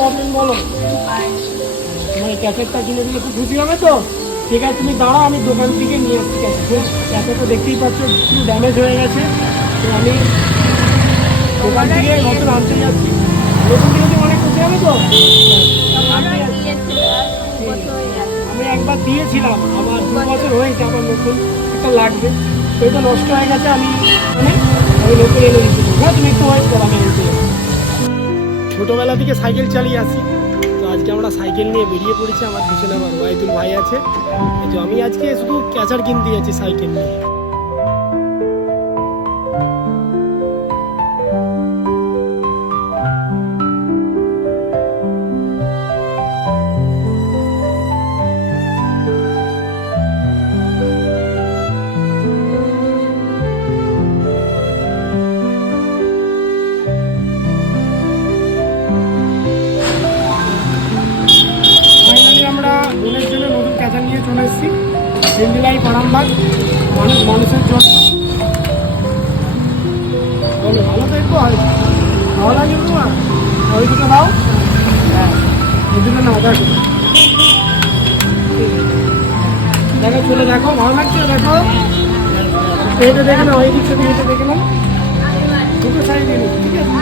Problem বলো? তোমার ক্যাসেটটা কিনে দিলে খুব খুশি হবে তো? ঠিক আছে, তুমি দাঁড়াও, আমি দোকান থেকে নিয়ে আসছি ক্যাসেট। ক্যাসেট তো দেখতেই পাচ্ছ একটু ড্যামেজ হয়ে গেছে, তো আমি দোকান থেকে নতুন আনতে যাচ্ছি। নতুন থেকে তো অনেক খুশি হবে তো? আমি একবার দিয়েছিলাম, আবার 2 বছর হয়েছে, আবার নতুন একটা লাগবে। তো এটা নষ্ট হয়ে গেছে, আমি নতুন এনে দিচ্ছি। হ্যাঁ, তুমি একটু ওয়েট করো, আমি এনতে যাবো। ছোটোবেলা থেকে সাইকেল চালিয়ে আসি, তো আজকে আমরা সাইকেল নিয়ে বেরিয়ে পড়েছি। আমার পিছনে আমার ওয়াইদুল ভাই আছে। তো আমি আজকে শুধু ক্যাচার কিনতে যাচ্ছি সাইকেল নিয়ে। ফাইনালি আমরা বোনের জন্য নতুন ক্যাচার নিয়ে চলে এসেছি সিন্দিলাই পারামবাগ। মানুষের জন্য বলো, ভালো দেখবো, ভালো লাগে তোমার? ওই দুটো দাও। হ্যাঁ, ওই দুটো নাও, দেখো দেখো, চলে দেখো, ভালো লাগছে দেখো। এটা দেখে না, ওই দিক থেকে এটা দেখে নাও, দুটো সাইড দিয়ে ঠিক আছে।